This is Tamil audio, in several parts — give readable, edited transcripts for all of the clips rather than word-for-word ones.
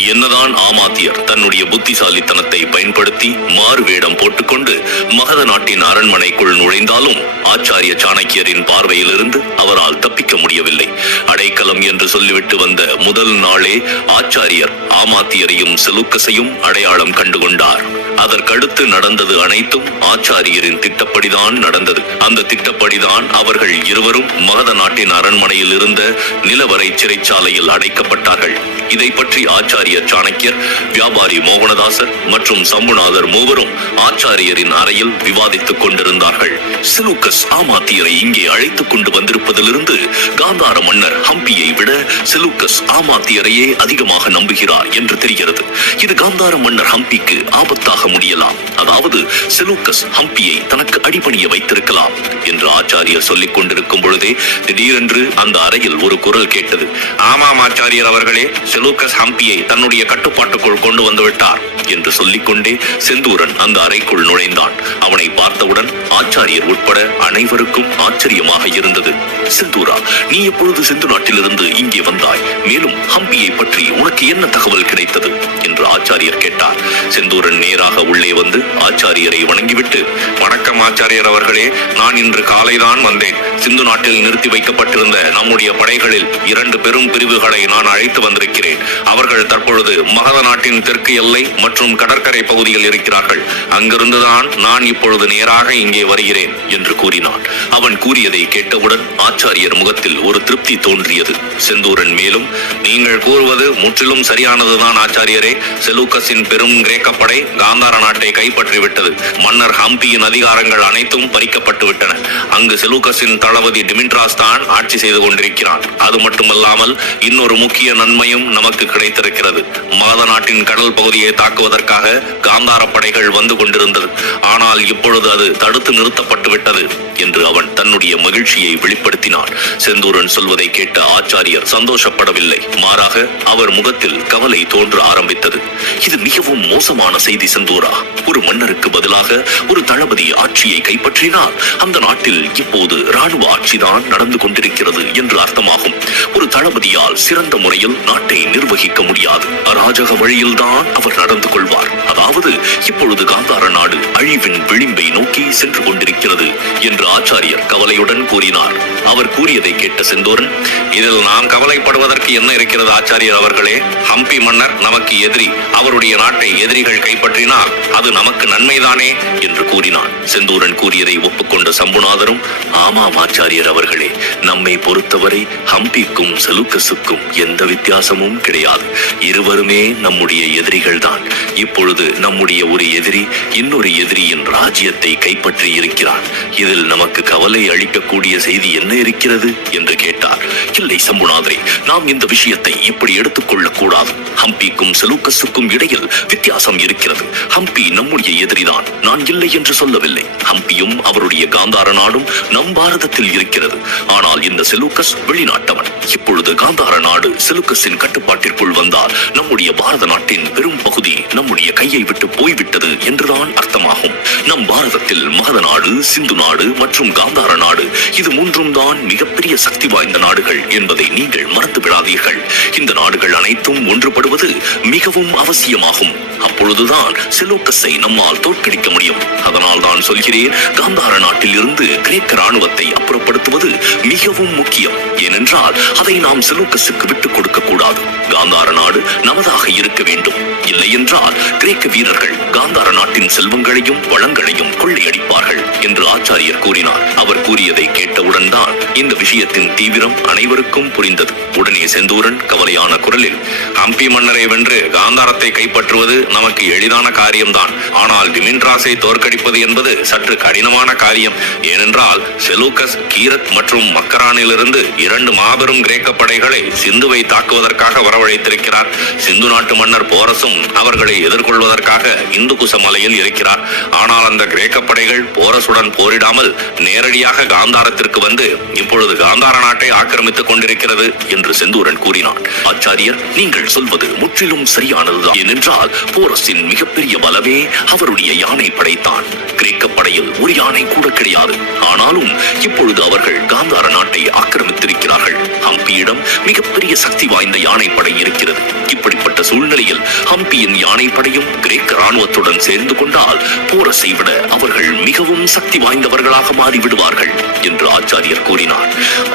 என்னதான் ஆமாத்தியர் தன்னுடைய புத்திசாலித்தனத்தை பயன்படுத்தி மாறு வேடம் போட்டுக்கொண்டு மகத நாட்டின் அரண்மனைக்குள் நுழைந்தாலும் ஆச்சாரிய சாணக்கியரின் பார்வையிலிருந்து அவரால் தப்பிக்க முடியவில்லை. அடைக்கலம் என்று சொல்லிவிட்டு வந்த முதல் நாளே ஆச்சாரியர் ஆமாத்தியரையும் செலூக்கஸையும் அடையாளம் கண்டுகொண்டார். அதற்கடுத்து நடந்தது அனைத்தும் ஆச்சாரியரின் திட்டப்படிதான் நடந்தது. அந்த திட்டப்படிதான் அவர்கள் இருவரும் மகத நாட்டின் அரண்மனையில் இருந்த நிலவரை சிறைச்சாலையில் அடைக்கப்பட்டார்கள். இதை பற்றி ஆச்சாரியர் சாணக்கியர், வியாபாரி மோகனதாசர் மற்றும் சம்புநாதர் மூவரும் ஆச்சாரியரின் அறையில் விவாதித்துக் கொண்டிருந்தார்கள். செலூக்கஸ் ஆமாத்தியரை இங்கே அழைத்துக் கொண்டு வந்திருப்பதிலிருந்து காந்தார மன்னர் ஹம்பியை விட செலூக்கஸ் ஆமாத்தியரையே அதிகமாக நம்புகிறார் என்று தெரிகிறது. இது காந்தார மன்னர் ஹம்பிக்கு ஆபத்தாக முடியலாம். அதாவது செலூக்கஸ் ஹம்பியை தனக்கு அடிபணிய வைத்திருக்கலாம் என்று ஆச்சாரியர் சொல்லிக் கொண்டிருக்கும் பொழுதே திடீரென்று அந்த அறையில் ஒரு குரல் கேட்டது. ஆமாம் ஆச்சாரியர் அவர்களே, செலூக்கஸ் ஹம்பியை தன்னுடைய கட்டுப்பாட்டுக்குள் கொண்டு வந்துவிட்டார் என்று சொல்லிக்கொண்டே செந்தூரன் அந்த அறைக்குள் நுழைந்தான். அவனை பார்த்தவுடன் ஆச்சாரியர் உட்பட அனைவருக்கும் ஆச்சரியமாக இருந்தது. செந்தூரா, நீ எப்பொழுது சிந்து நாட்டிலிருந்து இங்கே வந்தாய்? மேலும் ஹம்பியை பற்றி உனக்கு என்ன தகவல் கிடைத்தது என்று ஆச்சாரியர் கேட்டார். செந்தூரன் நேராக உள்ளே வந்து ஆச்சாரியரை வணங்கிவிட்டு, வணக்கம் ஆச்சாரியர் அவர்களே, நான் இன்று காலைதான் வந்தேன். சிந்து நாட்டில் நிறுத்தி வைக்கப்பட்டிருந்த நம்முடைய படைகளில் 2 பெரும் பிரிவுகளை நான் அழைத்து வந்திருக்கிறேன். அவர்கள் தற்பொழுது மகத நாட்டின் தெற்கு எல்லை மற்றும் கடற்கரை பகுதியில் இருக்கிறார்கள். அங்கிருந்துதான் நான் இப்பொழுது நேராக இங்கே வருகிறேன் என்று கூறினான். அவன் கூறியதை கேட்டவுடன் ஆச்சாரியர் முகத்தில் ஒரு திருப்தி தோன்றியது. செந்தூரன் மேலும், நீங்கள் கூறுவது முற்றிலும் சரியானதுதான் ஆச்சாரியரே. செலூக்கஸின் பெரும் கிரேக்க படை காந்தார நாட்டை கைப்பற்றிவிட்டது. மன்னர் ஹம்பியின் அதிகாரங்கள் அனைத்தும் பறிக்கப்பட்டு விட்டன. அங்கு செலூக்கஸின் தளபதி டிமிட்ராஸ் தான் ஆட்சி செய்து கொண்டிருக்கிறான். அது மட்டுமல்லாமல் இன்னொரு முக்கிய நன்மையும் நமக்கு கிடைத்திருக்கிறது. மகத நாட்டின் கடல் பகுதியை தாக்குவதற்காக காந்தார படைகள் வந்து கொண்டிருந்தது. ஆனால் இப்பொழுது அது தடுத்து நிறுத்தப்பட்டு விட்டது என்று அவன் தன்னுடைய மகிழ்ச்சியை வெளிப்படுத்தினான். செந்தூரன் சொல்வதை கேட்ட ஆச்சாரியர் சந்தோஷப்படவில்லை. மாறாக அவர் முகத்தில் கவலை தோன்ற ஆரம்பித்தது. இது மிகவும் மோசமான செய்தி செந்தூரா. ஒரு மன்னருக்கு பதிலாக ஒரு தளபதி ஆட்சியை கைப்பற்றினால் அந்த நாட்டில் இப்போது ராணுவ ஆட்சிதான் நடந்து கொண்டிருக்கிறது என்று அர்த்தமாகும். ஒரு தளபதியால் சிறந்த முறையில் நாட்டை நிர்வகிக்க முடியாது. அராஜக வழியில்தான் அவர் நடந்து கொள்வார். அதாவது இப்பொழுது காந்தார நாடு அழிவின் விளிம்பை நோக்கி சென்று கொண்டிருக்கிறது என்று ஆச்சாரியர் கவலையுடன் கூறினார். அவர் கூறியதை கேட்ட செந்தூரன், இதில் நாம் கவலைப்படுவதற்கு என்ன இருக்கிறது ஆச்சாரியர் அவர்களே? ஹம்பி மன்னர் நமக்கு எதிரி. அவருடைய நாட்டை எதிரிகள் கைப்பற்றினால் அது நமக்கு நன்மைதானே என்று கூறினான். செந்தூரன் கூறியதை ஒப்புக்கொண்ட சம்புநாதரும், ஆமாம் ஆச்சாரியர் அவர்களே, நம்மை பொறுத்தவரை ஹம்பிக்கும் செலூக்கஸுக்கும் எந்த வித்தியாசமும் கிடையாது. இருவருமே நம்முடைய எதிரிகள் தான். இப்பொழுது நம்முடைய ஒரு எதிரி இன்னொரு எதிரியின் ராஜ்யத்தை கைப்பற்றி இருக்கிறார். இதில் நமக்கு கவலை அளிக்கக்கூடிய செய்தி என்ன இருக்கிறது என்று கேட்டார். இல்லை சம்புநாதரே, நாம் இந்த விஷயத்தை இப்படி எடுத்துக்கொள்ளக் கூடாது. ஹம்பிக்கும் செலூக்கஸுக்கும் இடையில் வித்தியாசம் இருக்கிறது. ஹம்பி நம்முடைய எதிரிதான், நான் இல்லை என்று சொல்லவில்லை. ஹம்பியும் அவருடைய காந்தார நாடும் நம் பாரதத்தில் இருக்கிறது. ஆனால் இந்த செலூக்கஸ் வெளிநாட்டவன். இப்பொழுது காந்தார நாடு செலூக்கஸின் கட்டுப்பாட்டிற்குள் வந்தால் நம்முடைய பாரத நாட்டின் பெரும் பகுதி நம்முடைய கையை விட்டு போய்விட்டது என்றுதான் அர்த்தமாகும். நம் பாரதத்தில் மகத நாடு, சிந்து நாடு மற்றும் காந்தார நாடு, இது மூன்றும் தான் மிகப்பெரிய சக்தி வாய்ந்த நாடுகள் என்பதை நீங்கள் மறந்து விடாதீர்கள். இந்த நாடுகள் அனைத்தும் ஒன்றுபடுவது மிகவும் அவசியமாகும். அப்பொழுதுதான் செலூக்கஸை நம்மால் தோற்கடிக்க முடியும். அதனால் தான் சொல்கிறேன், காந்தார நாட்டில் இருந்து கிரேக்க ராணுவத்தை அப்புறப்படுத்துவது மிகவும் முக்கியம். ஏனென்றால் அதை நாம் செலூக்கஸுக்கு விட்டுக் கொடுக்க கூடாது. காந்தார நாடு நமதாக இருக்க வேண்டும். இல்லை என்றால் கிரேக்க வீரர்கள் காந்தார நாட்டின் செல்வங்களையும் வளங்களையும் கொள்ளையடிப்பார்கள் என்று ஆச்சாரியர் கூறினார். அவர் கூறியதை கேட்டவுடன் தான் இந்த விஷயத்தின் தீவிரம் அனைவருக்கும் புரிந்தது. உடனே செந்தூரன் கவலையான குரலில், ஹம்பி மன்னரை வென்று காந்தாரத்தை கைப்பற்றுவது நமக்கு எளிதான காரியம்தான். ஆனால் டிமிட்ராஸை தோற்கடிப்பது என்பது சற்று கடினமான காரியம். ஏனென்றால் செலூக்கஸ் கீரத் மற்றும் மக்கரானிலிருந்து 2 மாபெரும் கிரேக்க படைகளை சிந்துவை தாக்குவதற்காக வரவழைத்திருக்கிறார். சிந்து நாட்டு மன்னர் போரசும் அவர்களை எதிர்கொள்வதற்காக இந்துகுச மலையில் இருக்கிறார். ஆனால் அந்த கிரேக்க படைகள் போரசுடன் போரிடாமல் நேரடியாக காந்தாரத்திற்கு வந்து இப்பொழுது காந்தார நாட்டை ஆக்கிரமித்துக் கொண்டிருக்கிறது என்று செந்தூரன் கூறினான். ஆச்சாரியர், நீங்கள் சொல்வது முற்றிலும் சரியானதுதான். ஏனென்றால் போரஸின் மிகப்பெரிய பலமே அவருடைய யானை படைத்தான். கிரேக்க படையில் ஒரு யானை கூட கிடையாது. ஆனாலும் இப்பொழுது அவர்கள் காந்தார நாட்டை ஆக்கிரமித்திருக்கிறார்கள். ஹம்பியிடம் மிகப்பெரிய சக்தி வாய்ந்த யானைப்படை இருக்கிறது. இப்படிப்பட்ட சூழ்நிலையில் ஹம்பியின் யானைப்படையும் கிரேக்க ராணுவத்துடன் சேர்ந்து கொண்டால் போரஸை விட அவர்கள் மிகவும் சக்தி வாய்ந்தவர்களாக மாறிவிடுவார்கள் என்று ஆச்சாரியர் கூறினார்.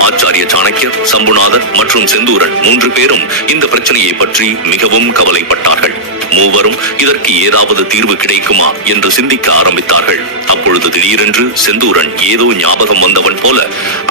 ஆச்சாரிய சாணக்கியர், சம்புநாதர் மற்றும் செந்தூரன் 3 பேரும் இந்த பிரச்சனையை பற்றி மிகவும் கவலைப்பட்டார்கள். மூவரும் இதற்கு ஏதாவது தீர்வு கிடைக்குமா என்று சிந்திக்க ஆரம்பித்தார்கள். அப்பொழுது திடீரென்று செந்தூரன் ஏதோ ஞாபகம் வந்தவன் போல,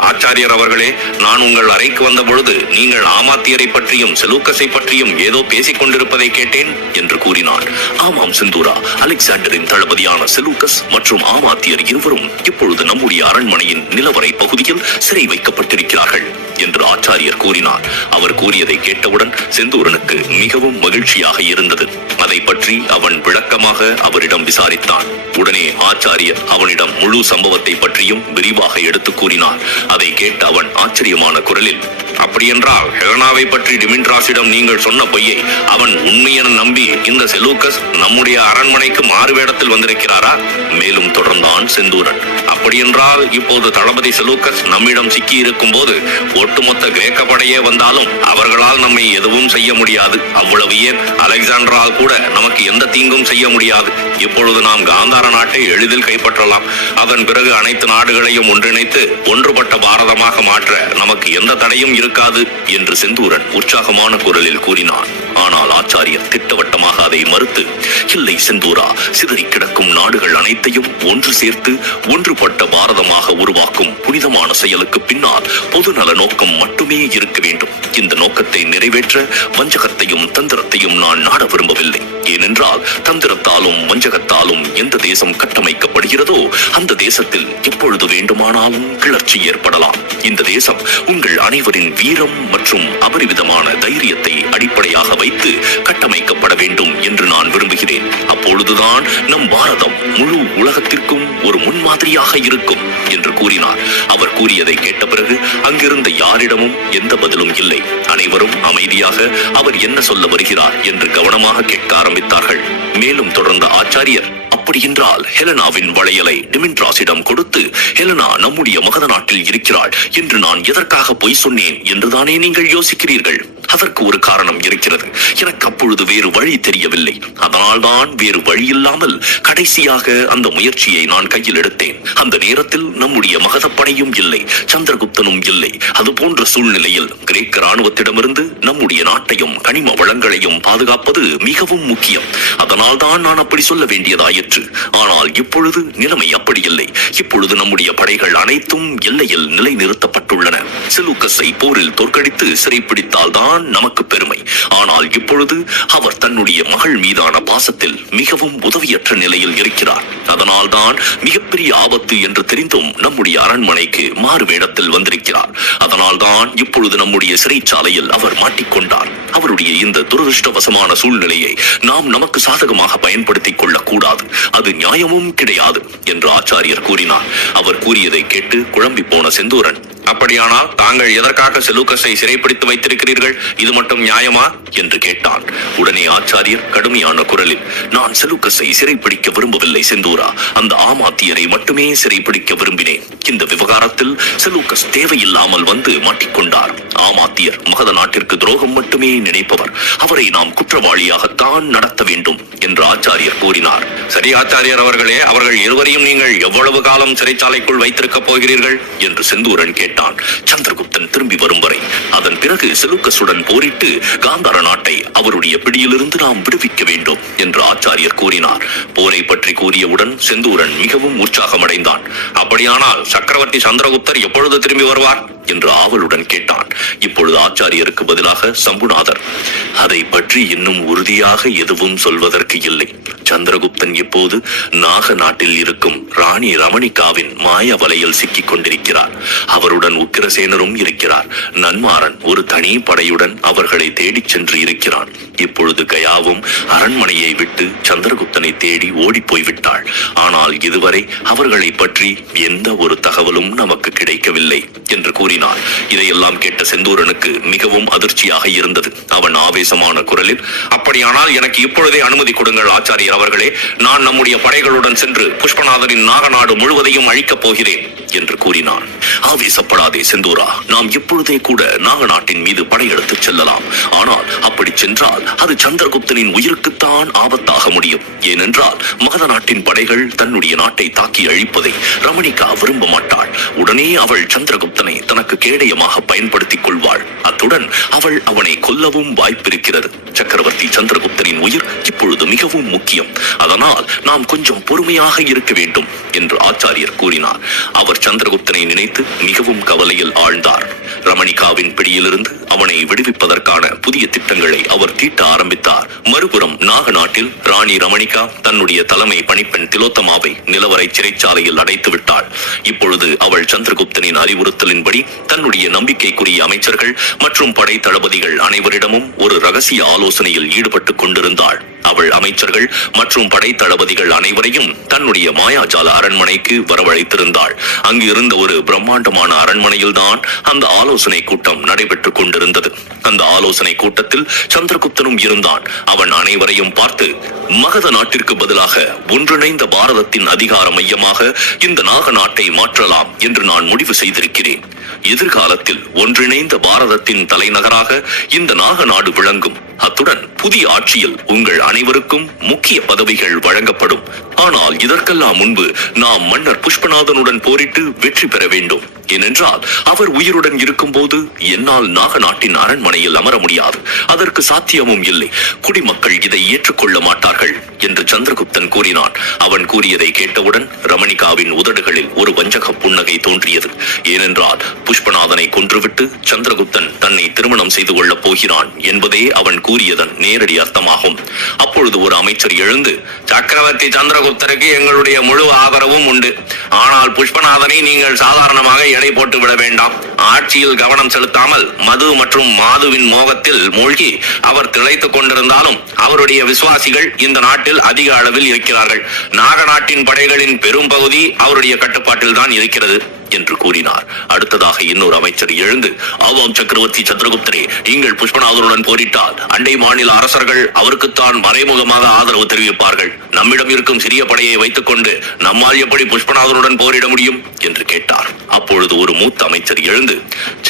ஆச்சாரியர் அவர்களே, நான் உங்கள் அறைக்கு வந்த பொழுது நீங்கள் ஆமாத்தியரை பற்றியும் செலூக்கஸை பற்றியும் ஏதோ பேசிக் கொண்டிருப்பதை கேட்டேன் என்று கூறினான். ஆமாம் செந்தூரா, அலெக்சாண்டரின் தளபதியான செலூக்கஸ் மற்றும் ஆமாத்தியர் இருவரும் இப்பொழுது நம்முடைய அரண்மனையின் நிலவரை பகுதியில் சிறை வைக்கப்பட்டிருக்கிறார்கள் என்று ஆச்சாரியர் கூறினார். அவர் கூறியதை கேட்டவுடன் செந்தூரனுக்கு மிகவும் மகிழ்ச்சியாக இருந்தது. அதை பற்றி அவன் விளக்கமாக அவரிடம் விசாரித்தான். உடனே ஆச்சாரியர் அவனிடம் முழு சம்பவத்தை பற்றியும் விரிவாக எடுத்து கூறினார். அதை கேட்ட அவன் ஆச்சரியமான குரலில், அப்படியென்றால் ஹெலனாவை பற்றி டிமிட்ராஸிடம் நீங்கள் சொன்ன பொய்யை அவன் உண்மையென நம்பி இந்த செலூக்கஸ் நம்முடைய அரண்மனைக்கு மாறு வேடத்தில் வந்திருக்கிறாரா? மேலும் தொடர்ந்தான் செந்தூரன். அப்படியென்றால் இப்போது தளபதி செலூக்கஸ் நம்மிடம் சிக்கி இருக்கும் போது ஒட்டுமொத்த கிரேக்க படையே வந்தாலும் அவர்களால் நம்மை எதுவும் செய்ய முடியாது. அவ்வளவு ஏன் அலெக்சாண்டரால் கூட நமக்கு எந்த தீங்கும் செய்ய முடியாது. இப்பொழுது நாம் காந்தார நாட்டை எளிதில் கைப்பற்றலாம். அதன் பிறகு அனைத்து நாடுகளையும் ஒன்றிணைத்து ஒன்றுபட்ட பாரதமாக மாற்ற நமக்கு எந்த தடையும் இருக்காது என்று செந்தூரன் உற்சாகமான குரலில் கூறினான். ஆனால் ஆச்சாரியர் திட்டவட்டமாக அதை மறுத்து, இல்லை செந்தூரா, சிதறி கிடக்கும் நாடுகள் அனைத்தையும் ஒன்று சேர்த்து ஒன்றுபட்ட பாரதமாக உருவாக்கும் புனிதமான செயலுக்கு பின்னால் பொதுநல நோக்கம் மட்டுமே இருக்க வேண்டும். இந்த நோக்கத்தை நிறைவேற்ற வஞ்சகத்தையும் தந்திரத்தையும் நான் நாட விரும்பவில்லை. ஏனென்றால் தந்திரத்தாலும் வஞ்சகத்தாலும் எந்த தேசம் கட்டமைக்கப்படுகிறதோ அந்த தேசத்தில் எப்பொழுது வேண்டுமானாலும் கிளர்ச்சி ஏற்படலாம். இந்த தேசம் உங்கள் அனைவரின் வீரம் மற்றும் அபரிவிதமான தைரியத்தை அடிப்படையாக வைத்து கட்டமைக்கப்பட வேண்டும் என்று நான் விரும்புகிறேன். அப்பொழுதுதான் நம் பாரதம் முழு உலகத்திற்கும் ஒரு முன்மாதிரியாக இருக்கும் என்று கூறினார். அவர் கூறியதை கேட்ட பிறகு அங்கிருந்த யாரிடமும் எந்த பதிலும் இல்லை. அனைவரும் அமைதியாக அவர் என்ன சொல்ல வருகிறார் என்று கவனமாக கேட்க ஆரம்பித்தார்கள். மேலும் தொடர்ந்த ஆச்சாரியர், அப்படியென்றால் ஹெலனாவின் வளையலை டிமிட்ராஸிடம் கொடுத்து ஹெலனா நம்முடைய மகத நாட்டில் இருக்கிறாள் என்று நான் எதற்காக பொய் சொன்னேன் என்றுதானே நீங்கள் யோசிக்கிறீர்கள்? அதற்கு ஒரு காரணம் இருக்கிறது. எனக்கு அப்பொழுது வேறு வழி தெரியவில்லை. அதனால்தான் வேறு வழி இல்லாமல் கடைசியாக அந்த முயற்சியை நான் கையில் எடுத்தேன். அந்த நேரத்தில் நம்முடைய மகதப்படையும் இல்லை, சந்திரகுப்தனும் இல்லை. அது போன்ற சூழ்நிலையில் கிரேக்க ராணுவத்திடமிருந்து நம்முடைய நாட்டையும் கனிம வளங்களையும் பாதுகாப்பது மிகவும் முக்கியம். அதனால்தான் நான் அப்படி சொல்ல வேண்டியதாயிற்று. ஆனால் இப்பொழுது நிலைமை அப்படி இல்லை. இப்பொழுது நம்முடைய படைகள் அனைத்தும் எல்லையில் நிலைநிறுத்தப்பட்டுள்ளன. செலூக்கஸை போரில் தோற்கடித்து சிறைப்பிடித்தால் தான் நமக்கு பெருமை. ஆனால் இப்பொழுது அவர் தன்னுடைய மகள் மீதான பாசத்தில் மிகவும் உதவியற்ற நிலையில் இருக்கிறார். அதனால்தான் மிகப்பெரிய ஆபத்து என்று தெரிந்தும் நம்முடைய அரண்மனைக்கு மாறு வேடத்தில் வந்திருக்கிறார். அதனால்தான் இப்பொழுது நம்முடைய சிறைச்சாலையில் அவர் மாட்டிக்கொண்டார். அவருடைய இந்த துரதிருஷ்டவசமான சூழ்நிலையை நாம் நமக்கு சாதகமாக பயன்படுத்திக் கொள்ளக் கூடாது. அது நியாயமும் கிடையாது என்று ஆச்சாரியர் கூறினார். அவர் கூறியதை கேட்டு குழம்பி போன செந்தூரன், அப்படியானால் தாங்கள் எதற்காக செலூக்கஸை சிறைப்பிடித்து வைத்திருக்கிறீர்கள்? இது மட்டும் நியாயமா என்று கேட்டான். உடனே ஆச்சாரியர் கடுமையான குரலில், நான் செலூக்கஸை சிறைப்பிடிக்க விரும்பவில்லை செந்தூரா, அந்த ஆமாத்தியரை மட்டுமே சிறைப்பிடிக்க விரும்பினேன். இந்த விவகாரத்தில் செலூக்கஸ் தேவையில்லாமல் வந்து மாட்டிக்கொண்டார். ஆமாத்தியர் மகத நாட்டிற்கு துரோகம் மட்டுமே நினைப்பவர். அவரை நாம் குற்றவாளியாகத்தான் நடத்த வேண்டும் என்று ஆச்சாரியர் கூறினார். சரி ஆச்சாரியர் அவர்களே, அவர்கள் இருவரையும் நீங்கள் எவ்வளவு காலம் சிறைச்சாலைக்குள் வைத்திருக்க போகிறீர்கள் என்று செந்தூரன் கேட்டான். சந்திரகுப்தன் திரும்பி வரும் வரை. அதன் பிறகு செலூக்கஸுடன் போரிட்டு காந்தார நாட்டை அவருடைய பிடியிலிருந்து நாம் விடுவிக்க வேண்டும் என்று ஆச்சாரியர் கூறினார். போரை பற்றி கூறியவுடன் செந்தூரன் மிகவும் உற்சாகமடைந்தான். அப்படியானால் சக்கரவர்த்தி சந்திரகுப்தர் எப்பொழுது திரும்பி வருவார் என்று ஆவலுடன் கேட்டான். இப்பொழுது ஆச்சாரியருக்கு பதிலாக சம்புநாதர், அதை பற்றி இன்னும் உறுதியாக எதுவும் சொல்வதற்கு இல்லை. சந்திரகுப்தன் இப்போது நாக நாட்டில் இருக்கும் ராணி ரமணிகாவின் மாய வலையில் சிக்கிக் கொண்டிருக்கிறார். அவருடன் உக்கிரசேனரும் இருக்கிறார். இருக்கிறார். நன்மாறன் ஒரு தனி படையுடன் அவர்களை தேடிச் சென்று இருக்கிறான். இப்பொழுது கயாவும் அரண்மனையை விட்டு சந்திரகுப்தனை தேடி ஓடி போய்விட்டாள். ஆனால் இதுவரை அவர்களை பற்றி எந்த ஒரு தகவலும் நமக்கு கிடைக்கவில்லை என்று கூறினார். இதையெல்லாம் கேட்ட செந்தூரனுக்கு மிகவும் அதிர்ச்சியாக இருந்தது. அவன் ஆவேசமான குரலில், அப்படியானால் எனக்கு இப்பொழுதே அனுமதி கொடுங்கள் ஆச்சாரியர் அவர்களே. நான் நம்முடைய படைகளுடன் சென்று புஷ்பநாதரின் நாகநாடு முழுவதையும் அழிக்கப் போகிறேன் என்று கூறினான். ஆவேசப்படாதே செந்தூரா, நாம் இப்பொழுதே கூட நாகநாட்டின் மீது படையெடுத்து செல்லலாம். ஆனால் அப்படி சென்றால் அது சந்திரகுப்தனின் உயிருக்குத்தான் ஆபத்தாக முடியும். ஏனென்றால் மகத நாட்டின் படைகள் தன்னுடைய நாட்டை தாக்கி அழிப்பதை ரமணிகா விரும்ப மாட்டாள். உடனே அவள் சந்திரகுப்தனை தனக்கு கேடயமாக பயன்படுத்திக் கொள்வாள். அத்துடன் அவள் அவனை கொல்லவும் வாய்ப்பிருக்கிறது. சக்கரவர்த்தி சந்திரகுப்தனின் உயிர் இப்பொழுது மிகவும் முக்கியம். அதனால் நாம் கொஞ்சம் பொறுமையாக இருக்க வேண்டும் என்று ஆச்சாரியர் கூறினார். அவர் சந்திரகுப்தனை நினைத்து மிகவும் கவலையில் ஆழ்ந்தார். ரமணிகாவின் பிடியிலிருந்து அவனை விடுவிப்பதற்கான புதிய திட்டங்களை அவர் தீட்ட ஆரம்பித்தார். மறுபுறம் நாக நாட்டில் ராணி ரமணிகா தன்னுடைய தலைமை பணிப்பெண் திலோத்தமாவை நிலவரை சிறைச்சாலையில் அடைத்து விட்டாள். இப்பொழுது அவள் சந்திரகுப்தனின் அறிவுறுத்தலின்படி தன்னுடைய நம்பிக்கைக்குரிய அமைச்சர்கள் மற்றும் படை தளபதிகள் அனைவரிடமும் ஒரு ரகசிய ஆலோசனையில் ஈடுபட்டுக் கொண்டிருந்தாள். அவள் அமைச்சர்கள் மற்றும் படை தளபதிகள் அனைவரையும் தன்னுடைய மாயாஜால அரண்மனைக்கு வரவழைத்திருந்தாள். அங்கு இருந்த ஒரு பிரம்மாண்டமான அரண்மனையில்தான் அந்த ஆலோசனை கூட்டம் நடைபெற்றுக் கொண்டிருந்தது. அந்த ஆலோசனை கூட்டத்தில் சந்திரகுப்தனும் இருந்தான். அவன் அனைவரையும் பார்த்து, மகத நாட்டிற்கு பதிலாக ஒன்றிணைந்த பாரதத்தின் அதிகார மையமாக இந்த நாக நாட்டை மாற்றலாம் என்று நான் முடிவு செய்திருக்கிறேன். எதிர்காலத்தில் ஒன்றிணைந்த பாரதத்தின் தலைநகராக இந்த நாக நாடு விளங்கும். அத்துடன் புதிய ஆட்சியில் உங்கள் அனைவருக்கும் முக்கிய பதவிகள் வழங்கப்படும். ஆனால் இதற்கெல்லாம் முன்பு நாம் மன்னர் புஷ்பநாதனுடன் போரிட்டு வெற்றி பெற வேண்டும். ஏனென்றால் அவர் உயிருடன் இருக்கும் போது என்னால் நாக நாட்டின் அரண்மனையில் அமர முடியாது. அதற்கு சாத்தியமும் இல்லை. குடிமக்கள் இதை ஏற்றுக்கொள்ள மாட்டார்கள் என்று சந்திரகுப்தன் கூறினான். அவன் கூறியதை கேட்டவுடன் ரமணிகாவின் உதடுகளில் ஒரு வஞ்சக புன்னகை தோன்றியது. ஏனென்றால் புஷ்பநாதனை கொன்றுவிட்டு சந்திரகுப்தன் தன்னை திருமணம் செய்து கொள்ளப் போகிறான் என்பதே அவன் கூறியதன் நேரடி அர்த்தமாகும். அப்பொழுது ஒரு அமைச்சர் எழுந்து, சக்கரவர்த்தி சந்திரகுப்தருக்கு எங்களுடைய முழு ஆதரவும் உண்டு. ஆனால் புஷ்பநாதனை நீங்கள் சாதாரணமாக எடை போட்டு விட வேண்டாம். ஆட்சியில் கவனம் செலுத்தாமல் மது மற்றும் மாதுவின் மோகத்தில் மூழ்கி அவர் திளைத்துக் கொண்டிருந்தாலும் அவருடைய விசுவாசிகள் இந்த நாட்டில் அதிக அளவில் இருக்கிறார்கள். நாக நாட்டின் படைகளின் பெரும் பகுதி அவருடைய கட்டுப்பாட்டில் தான் இருக்கிறது என்று கூறினார். அடுத்ததாக இன்னொரு அமைச்சர் எழுந்து, ஆவாம் சக்கரவர்த்தி சந்திரகுப்தரே, நீங்கள் புஷ்பநாதனுடன் போரிட்டால் அண்டை மாநில அரசர்கள் அவருக்குத்தான் மறைமுகமாக ஆதரவு தெரிவிப்பார்கள். நம்மிடம் இருக்கும் சிறிய படையை வைத்துக் கொண்டு நம்மால் எப்படி புஷ்பநாதனுடன் போரிட முடியும் என்று கேட்டார். அப்பொழுது ஒரு மூத்த அமைச்சர் எழுந்து,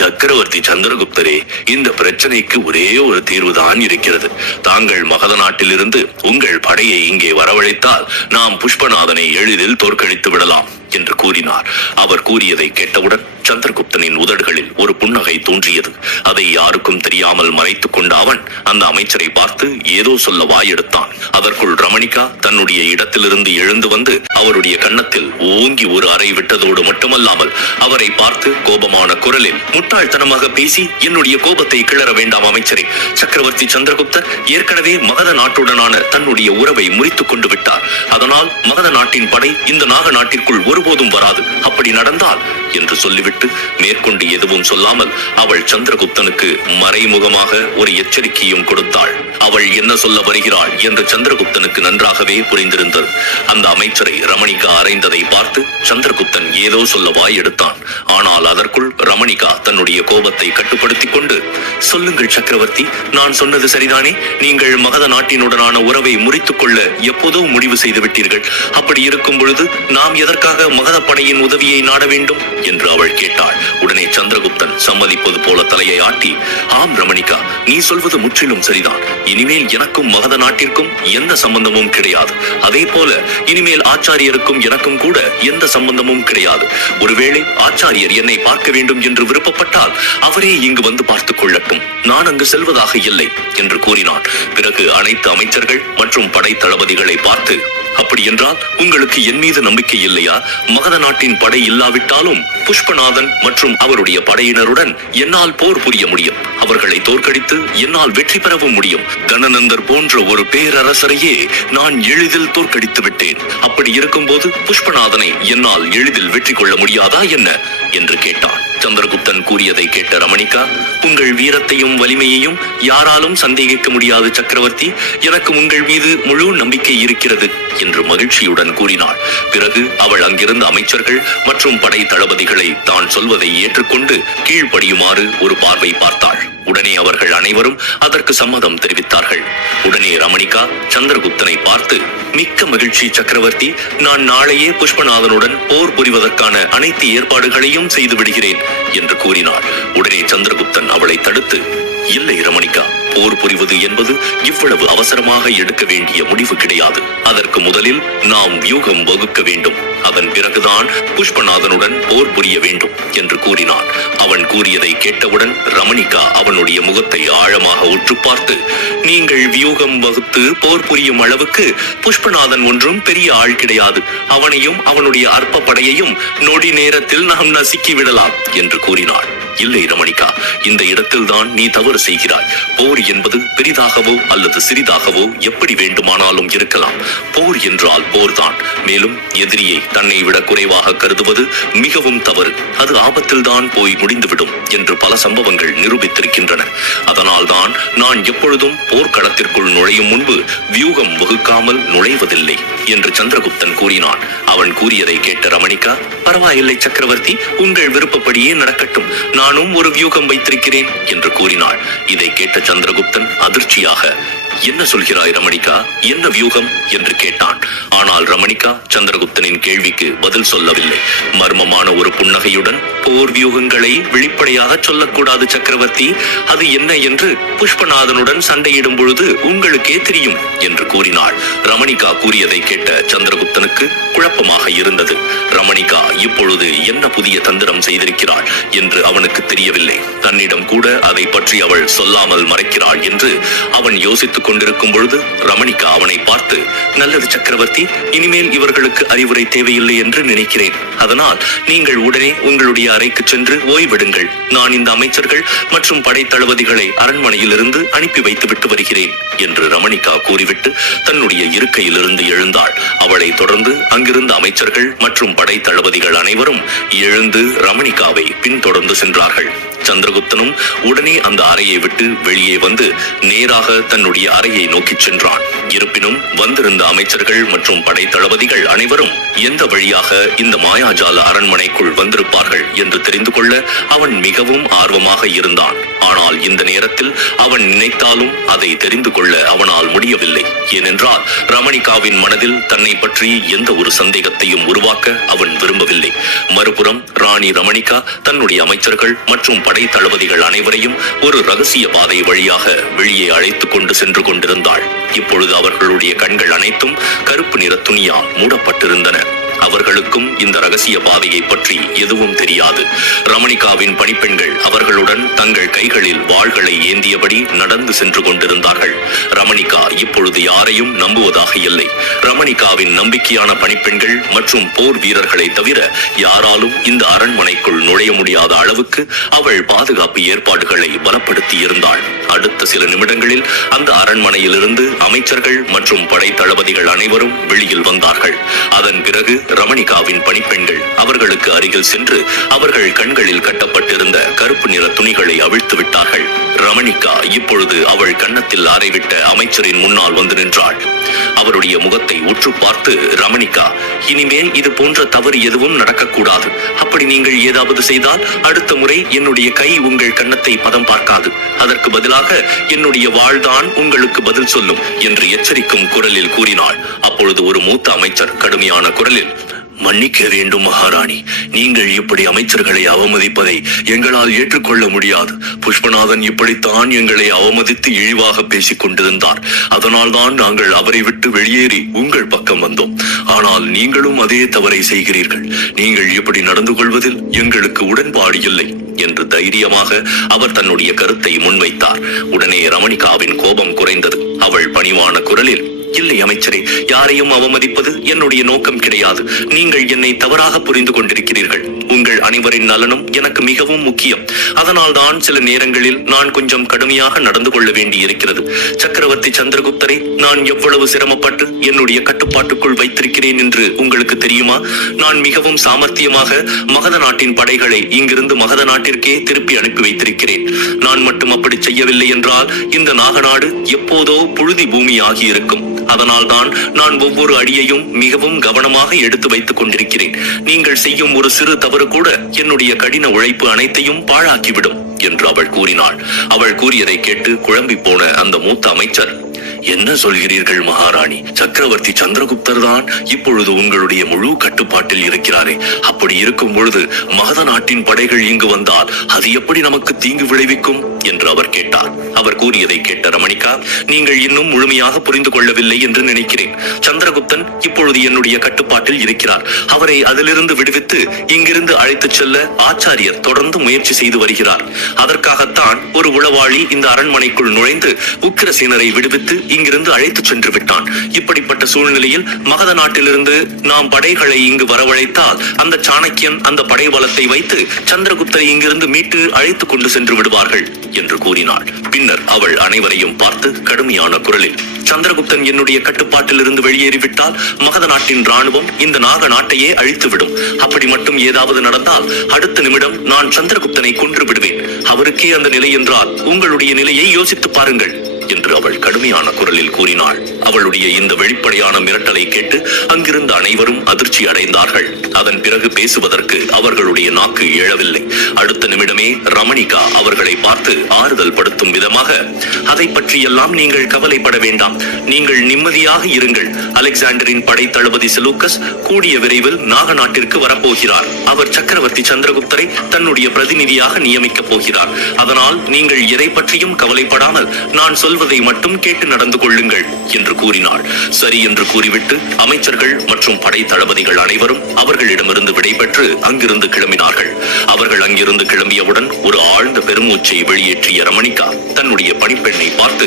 சக்கரவர்த்தி சந்திரகுப்தரே, இந்த பிரச்சனைக்கு ஒரே ஒரு தீர்வுதான் இருக்கிறது. தாங்கள் மகத நாட்டிலிருந்து உங்கள் படையை இங்கே வரவழைத்தால் நாம் புஷ்பநாதனை எளிதில் தோற்கடித்து விடலாம் என்று கூறினார். அவர் கூறியதை கேட்டவுடன் சந்திரகுப்தனின் உதடுகளில் ஒரு புன்னகை தோன்றியது. அதை யாருக்கும் தெரியாமல் மறைத்துக் கொண்ட அவன் அந்த அமைச்சரை பார்த்து ஏதோ சொல்ல வாயெடுத்தான். அதற்குள் ரமணிகா தன்னுடைய இடத்திலிருந்து எழுந்து வந்து அவருடைய கன்னத்தில் ஓங்கி ஒரு அறை விட்டதோடு மட்டுமல்லாமல் அவரை பார்த்து கோபமான குரலில், முட்டாள்தனமாக பேசி என்னுடைய கோபத்தை கிளற வேண்டாம் அமைச்சரே. சக்கரவர்த்தி சந்திரகுப்தர் ஏற்கனவே மகத நாட்டுடனான தன்னுடைய உறவை முறித்துக் கொண்டு விட்டார். அதனால் மகத நாட்டின் படை இந்த நாக நாட்டிற்குள் ஒருபோதும் வராது. அப்படி நடந்தால் என்று சொல்லிவிட்டு மேற்கொண்டு எதுவும் சொல்லாமல் அவள் சந்திரகுப்தனுக்கு மறைமுகமாக ஒரு எச்சரிக்கையும் கொடுத்தாள். அவள் என்ன சொல்ல வருகிறாள் என்று சந்திரகுப்தனுக்கு நன்றாகவே புரிந்திருந்தது. அந்த அமைச்சரை ரமணிகா அறைந்ததை பார்த்து சந்திரகுப்தன் ஏதோ சொல்ல வாய் எடுத்தான். ஆனால் அதற்குள் ரமணிகா தன்னுடைய கோபத்தை கட்டுப்படுத்திக் கொண்டு, சொல்லுங்கள் சக்கரவர்த்தி, நான் சொன்னது சரிதானே? நீங்கள் மகத நாட்டினுடனான உறவை முறித்துக் கொள்ள எப்போதோ முடிவு செய்து விட்டீர்கள். அப்படி இருக்கும் பொழுது நாம் எதற்காக மகத படையின் உதவியை நாட வேண்டும் என்று அவள் கேட்டாள். உடனே சந்திரகுப்தன் சம்மதிப்பது போல தலையை ஆட்டி, ஆம் ரமணிகா, நீ சொல்வது முற்றிலும் சரிதான். இனிமேல் எனக்கும் மகத நாட்டிற்கும் எந்த சம்பந்தமும் கிடையாது. அதே போல இனிமேல் ஆச்சாரியருக்கும் எனக்கும் கூட எந்த சம்பந்தமும் கிடையாது. ஒருவேளை ஆச்சாரியர் என்னை பார்க்க வேண்டும் என்று விருப்பப்பட்டால் அவரே இங்கு வந்து பார்த்துக் கொள்ளட்டும். நான் அங்கு செல்வதாக இல்லை என்று கூறினான். பிறகு அனைத்து அமைச்சர்கள் மற்றும் படை தளபதிகளை பார்த்து, அப்படி என்றால் உங்களுக்கு என் மீது நம்பிக்கை இல்லையா? மகத நாட்டின் படை இல்லாவிட்டாலும் புஷ்பநாதன் மற்றும் அவருடைய படையினருடன் என்னால் போர் புரிய முடியும். அவர்களை தோற்கடித்து என்னால் வெற்றி பெறவும் முடியும். தனநந்தர் போன்ற ஒரு பேரரசரையே நான் எளிதில் தோற்கடித்து விட்டேன். அப்படி இருக்கும்போது புஷ்பநாதனை என்னால் எளிதில் வெற்றி கொள்ள முடியாதா என்ன என்று கேட்டான். சந்திரகுப்தன் கூறியதை கேட்ட ரமணிகா, உங்கள் வீரத்தையும் வலிமையையும் யாராலும் சந்தேகிக்க முடியாது சக்கரவர்த்தி. எனக்கு உங்கள் மீது முழு நம்பிக்கை இருக்கிறது என்று மகிழ்ச்சியுடன் கூறினாள். பிறகு அவள் அங்கிருந்த அமைச்சர்கள் மற்றும் படை தளபதிகளை தான் சொல்வதை ஏற்றுக்கொண்டு கீழ்ப்படியுமாறு ஒரு பார்வை பார்த்தாள். உடனே அவர்கள் அனைவரும் அதற்கு சம்மதம் தெரிவித்தார்கள். உடனே ரமணிகா சந்திரகுப்தனை பார்த்து, மிக்க மகிழ்ச்சி சக்கரவர்த்தி, நான் நாளையே புஷ்பநாதனுடன் போர் புரிவதற்கான அனைத்து ஏற்பாடுகளையும் செய்து விடுகிறேன் என்று கூறினார். உடனே சந்திரகுப்தன் அவளை தடுத்து, இல்லை ரமணிகா, போர் புரிவது என்பது இவ்வளவு அவசரமாக எடுக்க வேண்டிய முடிவு கிடையாது. அதற்கு முதலில் நாம் வியூகம் வகுக்க வேண்டும். அதன் பிறகுதான் புஷ்பநாதனுடன் போர் புரிய வேண்டும் என்று கூறினான். அவன் கூறியதை கேட்டவுடன் ரமணிகா அவனுடைய முகத்தை ஆழமாக உற்று பார்த்து, நீங்கள் வியூகம் வகுத்து போர் புரியும் அளவுக்கு புஷ்பநாதன் ஒன்றும் பெரிய ஆள் கிடையாது. அவனையும் அவனுடைய அற்ப படையையும் நொடி நேரத்தில் நாம் நசுக்கி விடலாம் என்று கூறினாள். இல்லை ரமணிகா, இந்த இடத்தில்தான் நீ தவறு செய்கிறாய். போர் என்பது பெரிதாகவோ அல்லது சிறிதாகவோ எப்படி வேண்டுமானாலும் இருக்கலாம். போர் என்றால் போர்தான். மேலும் எதிரியை தன்னை விட குறைவாக கருதுவது மிகவும் தவறு. அது ஆபத்தில் தான் போய் முடிந்துவிடும் என்று பல சம்பவங்கள் நிரூபித்திருக்கின்றன. அதனால்தான் நான் எப்பொழுதும் போர்க்களத்திற்குள் நுழையும் முன்பு வியூகம் வகுக்காமல் நுழைவதில்லை என்று சந்திரகுப்தன் கூறினான். அவன் கூறியதை கேட்ட ரமணிகா, பரவாயில்லை சக்கரவர்த்தி, உங்கள் விருப்பப்படியே நடக்கட்டும், நானும் ஒரு வியூகம் வைத்திருக்கிறேன் என்று கூறினாள். இதை கேட்ட சந்திரகுப்தன் அதிர்ச்சியாக, என்ன சொல்கிறாய் ரமணிகா, என்ன வியூகம் என்று கேட்டான். ஆனால் ரமணிகா சந்திரகுப்தனின் கேள்விக்கு பதில் சொல்லவில்லை. மர்மமான ஒரு புன்னகையுடன், போர் வியூகங்களை வெளிப்படையாக சொல்லக்கூடாது சக்கரவர்த்தி, அது என்ன என்று புஷ்பநாதனுடன் சண்டையிடும் பொழுது உங்களுக்கே தெரியும் என்று கூறினாள். ரமணிகா கூறியதை கேட்ட சந்திரகுப்தனுக்கு குழப்பமாக இருந்தது. ரமணிகா இப்பொழுது என்ன புதிய தந்திரம் செய்திருக்கிறாள் என்று அவனுக்கு தெரியவில்லை. தன்னிடம் கூட அதை பற்றி அவள் சொல்லாமல் மறைக்கிறாள் என்று அவன் யோசித்துக் கொண்டிருக்கும் பொழுது ரமணிகா அவனை பார்த்து, நல்லது சக்கரவர்த்தி, இனிமேல் இவர்களுக்கு அறிவுரை தேவையில்லை என்று நினைக்கிறேன். அதனால் நீங்கள் உடனே உங்களுடைய அறைக்கு சென்று ஓய்வெடுங்கள். நான் இந்த அமைச்சர்கள் மற்றும் படை தளபதிகளை அரண்மனையிலிருந்து அனுப்பி வைத்து விட்டு வருகிறேன் என்று ரமணிகா கூறிவிட்டு தன்னுடைய இருக்கையிலிருந்து எழுந்தாள். அவளை தொடர்ந்து அங்கிருந்த அமைச்சர்கள் மற்றும் படை தளபதிகள் அனைவரும் எழுந்து ரமணிகாவை பின்தொடர்ந்து சென்றார்கள். சந்திரகுப்தனும் உடனே அந்த அறையை விட்டு வெளியே வந்து நேராக தன்னுடைய அறையை நோக்கி சென்றான். இருப்பினும் வந்திருந்த அமைச்சர்கள் மற்றும் படை தளபதிகள் அனைவரும் எந்த வழியாக இந்த மாயாஜால அரண்மனைக்குள் வந்திருப்பார்கள் என்று தெரிந்து கொள்ள அவன் மிகவும் ஆர்வமாக இருந்தான். ஆனால் இந்த நேரத்தில் அவன் நினைத்தாலும் அதை தெரிந்து கொள்ள அவனால் முடியவில்லை. ஏனென்றால் ரமணிகாவின் மனதில் தன்னை பற்றி எந்த ஒரு சந்தேகத்தையும் உருவாக்க அவன் விரும்பவில்லை. மறுபுறம் ராணி ரமணிகா தன்னுடைய அமைச்சர்கள் மற்றும் படை தளபதிகள் அனைவரையும் ஒரு ரகசிய பாதை வழியாக வெளியே அழைத்துக் கொண்டு சென்று கொண்டிருந்தாள். இப்பொழுது அவர்களுடைய கண்கள் அனைத்தும் கருப்பு நிற துணியால் மூடப்பட்டிருந்தன. அவர்களுக்கும் இந்த ரகசிய பாதையை பற்றி எதுவும் தெரியாது. ரமணிகாவின் பணிப்பெண்கள் அவர்களுடன் தங்கள் கைகளில் வாள்களை ஏந்தியபடி நடந்து சென்று கொண்டிருந்தார்கள். ரமணிகா இப்பொழுது யாரையும் நம்புவதாக இல்லை. ரமணிகாவின் நம்பிக்கையான பணிப்பெண்கள் மற்றும் போர் வீரர்களை தவிர யாராலும் இந்த அரண்மனைக்குள் நுழைய முடியாத அளவுக்கு அவள் பாதுகாப்பு ஏற்பாடுகளை பலப்படுத்தி இருந்தாள். அடுத்த சில நிமிடங்களில் அந்த அரண்மனையிலிருந்து அமைச்சர்கள் மற்றும் படை தளபதிகள் அனைவரும் வெளியில் வந்தார்கள். அதன் பிறகு ரமணிகாவின் பணிப்பெண்கள் அவர்களுக்கு அருகில் சென்று அவர்கள் கண்களில் கட்டப்பட்டிருந்த கருப்பு நிற துணிகளை அவிழ்த்து விட்டார்கள். ரமணிகா இப்பொழுது அவள் கன்னத்தில் அறைவிட்ட அமைச்சரின் முன்னால் வந்து நின்றாள். அவருடைய முகத்தை உற்று பார்த்து, ரமணிகா, இனிமேல் இது போன்ற தவறு எதுவும் நடக்கக்கூடாது. அப்படி நீங்கள் ஏதாவது செய்தால் அடுத்த முறை என்னுடைய கை உங்கள் கன்னத்தை பதம் பார்க்காது. அதற்கு பதிலாக என்னுடைய வாழ்தான் உங்களுக்கு பதில் சொல்லும் என்று எச்சரிக்கும் குரலில் கூறினாள். அப்பொழுது ஒரு மூத்த அமைச்சர் கடுமையான குரலில், மன்னிக்க வேண்டும் மகாராணி, நீங்கள் இப்படி அமைச்சர்களை அவமதிப்பதை எங்களால் ஏற்றுக்கொள்ள முடியாது. புஷ்பநாதன் இப்படித்தான் எங்களை அவமதித்து இழிவாக பேசிக் கொண்டிருந்தார். அதனால் தான் நாங்கள் அவரை விட்டு வெளியேறி உங்கள் பக்கம் வந்தோம். ஆனால் நீங்களும் அதே தவறை செய்கிறீர்கள். நீங்கள் இப்படி நடந்து கொள்வதில் எங்களுக்கு உடன்பாடு இல்லை என்று தைரியமாக அவர் தன்னுடைய கருத்தை முன்வைத்தார். உடனே ரமணிகாவின் கோபம் குறைந்தது. அவள் பணிவான குரலில், இல்லை அமைச்சரே, யாரையும் அவமதிப்பது என்னுடைய நோக்கம் கிடையாது. நீங்கள் என்னை தவறாக புரிந்து கொண்டிருக்கிறீர்கள். உங்கள் அனைவரின் நலனும் எனக்கு மிகவும் முக்கியம். அதனால் தான் சில நேரங்களில் நான் கொஞ்சம் கடுமையாக நடந்து கொள்ள வேண்டி இருக்கிறது. சக்கரவர்த்தி சந்திரகுப்தரை நான் எவ்வளவு சிரமப்பட்டு என்னுடைய கட்டுப்பாட்டுக்குள் வைத்திருக்கிறேன் என்று உங்களுக்கு தெரியுமா? நான் மிகவும் சாமர்த்தியமாக மகத நாட்டின் படைகளை இங்கிருந்து மகத நாட்டிற்கே திருப்பி அனுப்பி வைத்திருக்கிறேன். நான் மட்டும் அப்படி செய்யவில்லை என்றால் இந்த நாகநாடு எப்போதோ புழுதி பூமி ஆகியிருக்கும். அதனால்தான் நான் ஒவ்வொரு அடியையும் மிகவும் கவனமாக எடுத்து வைத்துக் கொண்டிருக்கிறேன். நீங்கள் செய்யும் ஒரு சிறு தவறு கூட என்னுடைய கடின உழைப்பு அனைத்தையும் பாழாக்கிவிடும் என்று அவள் கூறினாள். அவள் கூறியதை கேட்டு குழம்பி போன அந்த மூத்த அமைச்சர், என்ன சொல்கிறீர்கள் மகாராணி? சக்கரவர்த்தி சந்திரகுப்தர் தான் இப்பொழுது உங்களுடைய முழு கட்டுப்பாட்டில் இருக்கிறாரே. அப்படி இருக்கும் பொழுது மகத நாட்டின் படைகள் இங்கு வந்தால் அது எப்படி நமக்கு தீங்கு விளைவிக்கும் என்று அவர் கேட்டார். அவர் கூறியதை கேட்ட ரமணிகா, நீங்கள் இன்னும் முழுமையாக புரிந்து கொள்ளவில்லை என்று நினைக்கிறேன். சந்திரகுப்தன் இப்பொழுது என்னுடைய கட்டுப்பாட்டில் இருக்கிறார். அவரை அதிலிருந்து விடுவித்து இங்கிருந்து அழைத்துச் செல்ல ஆச்சாரியர் தொடர்ந்து முயற்சி செய்து வருகிறார். அதற்காகத்தான் ஒரு உளவாளி இந்த அரண்மனைக்குள் நுழைந்து உக்கிரசேனரை விடுவித்து இங்கிருந்து அழைத்து சென்று விட்டான். இப்படிப்பட்ட சூழ்நிலையில் மகத நாட்டிலிருந்து நாம் படைகளை இங்கு வரவழைத்தால் அந்த சாணக்கியன் அந்த படை பலத்தை வைத்து சந்திரகுப்தரை இங்கிருந்து மீட்டு அழைத்துக் கொண்டு சென்று விடுவார்கள் என்று கூறினாள். பின்னர் அவள் அனைவரையும் பார்த்து கடுமையான குரலில், சந்திரகுப்தன் என்னுடைய கட்டுப்பாட்டில் இருந்து வெளியேறிவிட்டால் மகத நாட்டின் ராணுவம் இந்த நாக நாட்டையே அழித்துவிடும். அப்படி மட்டும் ஏதாவது நடந்தால் அடுத்த நிமிடம் நான் சந்திரகுப்தனை கொன்று விடுவேன். அவருக்கே அந்த நிலை என்றால் உங்களுடைய நிலையை யோசித்து பாருங்கள் என்று அவள் கடுமையான குரலில் கூறினாள். அவளுடைய இந்த வெளிப்படையான மிரட்டலை கேட்டு அங்கிருந்த அனைவரும் அதிர்ச்சி அடைந்தார்கள். அதன் பிறகு பேசுவதற்கு அவர்களுடைய நாக்கு எழவில்லை. அடுத்த நிமிடமே ரமணிகா அவர்களை பார்த்து ஆறுதல் படுத்தும் விதமாக, அதை பற்றியெல்லாம் நீங்கள் கவலைப்பட வேண்டாம், நீங்கள் நிம்மதியாக இருங்கள். அலெக்சாண்டரின் படை தளபதி செலூக்கஸ் கூடிய விரைவில் நாக நாட்டிற்கு வரப்போகிறார். அவர் சக்கரவர்த்தி சந்திரகுப்தரை தன்னுடைய பிரதிநிதியாக நியமிக்கப் போகிறார். அதனால் நீங்கள் எதை பற்றியும் கவலைப்படாமல் நான் சொல்வதை மட்டும் கேட்டு நடந்து கொள்ளுங்கள் என்று கூறினாள். சரி என்று கூறிவிட்டு அமைச்சர்கள் மற்றும் படை தளபதிகள் அனைவரும் அவர்களிடமிருந்து விடைபெற்று அங்கிருந்து கிளம்பினார்கள். அவர்கள் அங்கிருந்து கிளம்பியவுடன் ஒரு ஆழ்ந்த பெருமூச்சை வெளியேற்றிய ரமணிகா தன்னுடைய பணிப்பெண்ணை பார்த்து,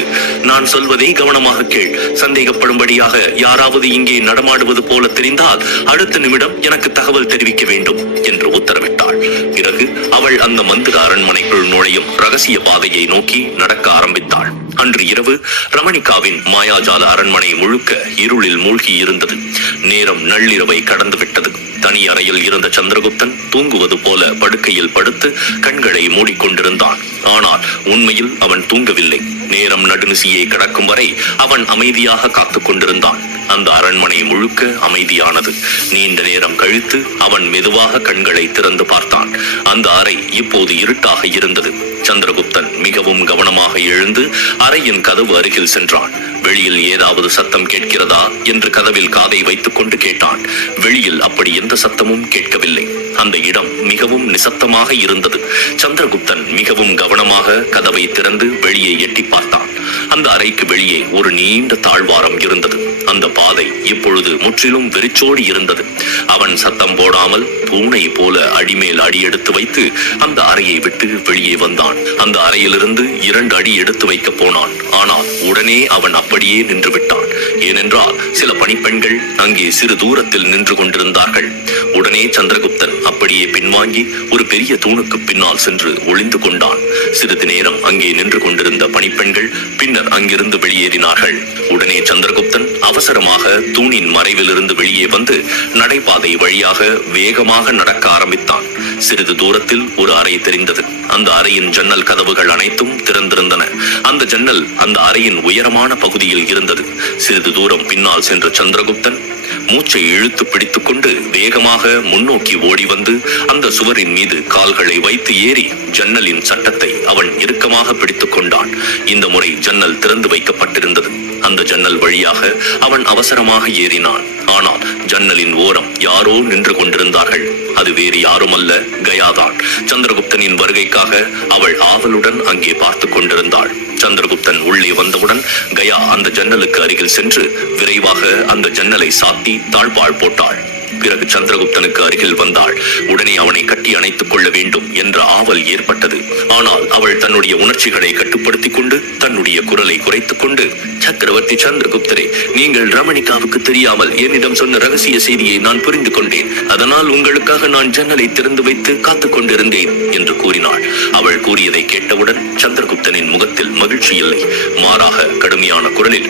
நான் சொல்வதை கவனமாக கேள். சந்தேகப்படும்படியாக யாராவது இங்கே நடமாடுவது போல தெரிந்தால் அடுத்த நிமிடம் எனக்கு தகவல் தெரிவிக்க வேண்டும் என்று உத்தரவிட்டாள். பிறகு அவள் அந்த மந்திர அரண்மனைக்குள் நுழையும் ரகசிய பாதையை நோக்கி நடக்க ஆரம்பித்தாள். அன்று இரவு ரமணிகாவின் மாயாஜால அரண்மனை முழுக்க இருளில் மூழ்கி இருந்தது. நேரம் நள்ளிரவை கடந்து விட்டது. தனி அறையில் இருந்த சந்திரகுப்தன் தூங்குவது போல படுக்கையில் படுத்து கண்களை மூடிக்கொண்டிருந்தான். ஆனால் உண்மையில் அவன் தூங்கவில்லை. நேரம் நடுநிசியை கடக்கும் வரை அவன் அமைதியாக காத்துக் கொண்டிருந்தான். அந்த அரண்மனை முழுக்க அமைதியானது. நீண்ட நேரம் கழித்து அவன் மெதுவாக கண்களை திறந்து பார்த்தான். அந்த அறை இப்போது இருட்டாக இருந்தது. சந்திரகுப்தன் மிகவும் கவனமாக எழுந்து அறையின் கதவு அருகில் சென்றான். வெளியில் ஏதாவது சத்தம் கேட்கிறதா என்று கதவில் காதை வைத்துக் கொண்டு கேட்டான். வெளியில் அப்படி எந்த சத்தமும் கேட்கவில்லை. அந்த இடம் மிகவும் நிசப்தமாக இருந்தது. சந்திரகுப்தன் மிகவும் கவனமாக கதவை திறந்து வெளியே எட்டி பார்த்தான். அந்த அறைக்கு வெளியே ஒரு நீண்ட தாழ்வாரம் இருந்தது. அந்த பாதை இப்பொழுது முற்றிலும் வெறிச்சோடி இருந்தது. அவன் சத்தம் போடாமல் பூனை போல அடிமேல் அடி எடுத்து வைத்து அந்த அறையை விட்டு வெளியே வந்தான். அந்த அறையிலிருந்து 2 அடி எடுத்து வைக்க போனான். ஆனால் உடனே அவன் அப்படியே நின்று விட்டான். ஏனென்றால் சில பணிப்பெண்கள் அங்கே சிறு தூரத்தில் நின்று கொண்டிருந்தார்கள். உடனே சந்திரகுப்தன் அப்படியே பின்வாங்கி ஒரு பெரிய தூணுக்கு பின்னால் சென்று ஒளிந்து கொண்டான். சிறிது நேரம் அங்கே நின்று கொண்டிருந்த பணிப்பெண்கள் பின்னர் அங்கிருந்து வெளியேறினார்கள். உடனே சந்திரகுப்தன் அவசரமாக தூணின் மறைவிலிருந்து வெளியே வந்து நடைபாதை வழியாக வேகமாக நடக்க ஆரம்பித்தான். சிறிது தூரத்தில் ஒரு அறை தெரிந்தது. அந்த அறையின் ஜன்னல் கதவுகள் அனைத்தும் திறந்திருந்தன. அந்த ஜன்னல் அந்த அறையின் உயரமான பகுதியில் இருந்தது. சிறிது தூரம் பின்னால் சென்ற சந்திரகுப்தன் மூச்சை இழுத்து பிடித்துக் கொண்டு வேகமாக முன்னோக்கி ஓடி வந்து அந்த சுவரின் மீது கால்களை வைத்து ஏறி ஜன்னலின் சட்டத்தை அவன் இறுக்கமாக பிடித்துக் கொண்டான். இந்த முறை ஜன்னல் திறந்து வைக்கப்பட்டிருந்தது. அந்த ஜன்னல் வழியாக அவன் அவசரமாக ஏறினான். ஆனால் ஜன்னலின் ஓரம் யாரோ நின்று கொண்டிருந்தார்கள். அது வேறு யாருமல்ல, கயாதான். சந்திரகுப்தனின் வருகைக்காக அவள் ஆவலுடன் அங்கே பார்த்து கொண்டிருந்தாள். சந்திரகுப்தன் உள்ளே வந்தவுடன் கயா அந்த ஜன்னலுக்கு அருகில் சென்று விரைவாக அந்த ஜன்னலை சாத்தி தாழ்பாள் போட்டாள். பிறகு சந்திரகுப்தனுக்கு அருகில் வந்தாள். உடனே அவனை கட்டி அணைத்துக் கொள்ள வேண்டும் என்ற ஆவல் ஏற்பட்டது. ஆனால் அவள் தன்னுடைய உணர்ச்சிகளை கட்டுப்படுத்திக் கொண்டு தன்னுடைய குரலை குறைத்துக் கொண்டு, சக்கரவர்த்தி சந்திரகுப்தரே, நீங்கள் ரமணிகாவுக்கு தெரியாமல் என்னிடம் சொன்ன ரகசிய செய்தியை நான் புரிந்து கொண்டேன். அதனால் உங்களுக்காக நான் ஜன்னலை திறந்து வைத்து காத்துக் கொண்டிருந்தேன் என்று கூறினாள். அவள் கூறியதை கேட்டவுடன் சந்திரகுப்தனின் முகத்தில் மகிழ்ச்சி இல்லை. மாறாக கடுமையான குரலில்,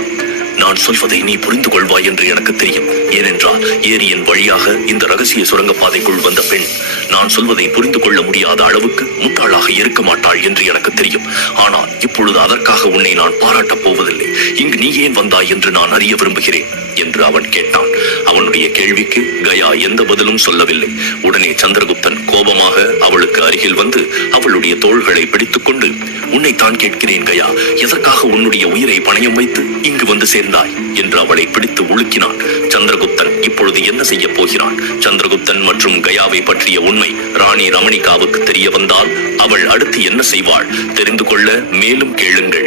நான் சொல்வதை நீ புரிந்து கொள்வாய் என்று எனக்கு தெரியும். ஏனென்றால் ஏரியின் வழியாக இந்த ரகசிய சுரங்கப்பாதைக்குள் வந்த பெண் நான் சொல்வதை புரிந்து கொள்ள முடியாத அளவுக்கு முட்டாளாக இருக்க மாட்டாள் என்று எனக்கு தெரியும். ஆனால் இப்பொழுது அதற்காக உன்னை நான் பாராட்டப் போவதில்லை. இங்கு நீ ஏன் வந்தாய் என்று நான் அறிய விரும்புகிறேன் என்று அவன் கேட்டான். அவனுடைய கேள்விக்கு கயா எந்த பதிலும் சொல்லவில்லை. உடனே சந்திரகுப்தன் கோபமாக அவளுக்கு அருகில் வந்து அவளுடைய தோள்களை பிடித்துக் கொண்டு, உன்னைத்தான் கேட்கிறேன் கயா, எதற்காக உன்னுடைய உயிரை பணயம் வைத்து இங்கு வந்து சேர்ந்தாய் என்று அவளை பிடித்து உலுக்கினான். சந்திரகுப்தன் இப்பொழுது என்ன செய்ய போகிறான்? சந்திரகுப்தன் மற்றும் கயாவை பற்றிய உண்மை ராணி ரமணிகாவுக்கு தெரிய வந்தால் அவள் அடுத்து என்ன செய்வாள்? தெரிந்து கொள்ள மேலும் கேளுங்கள்.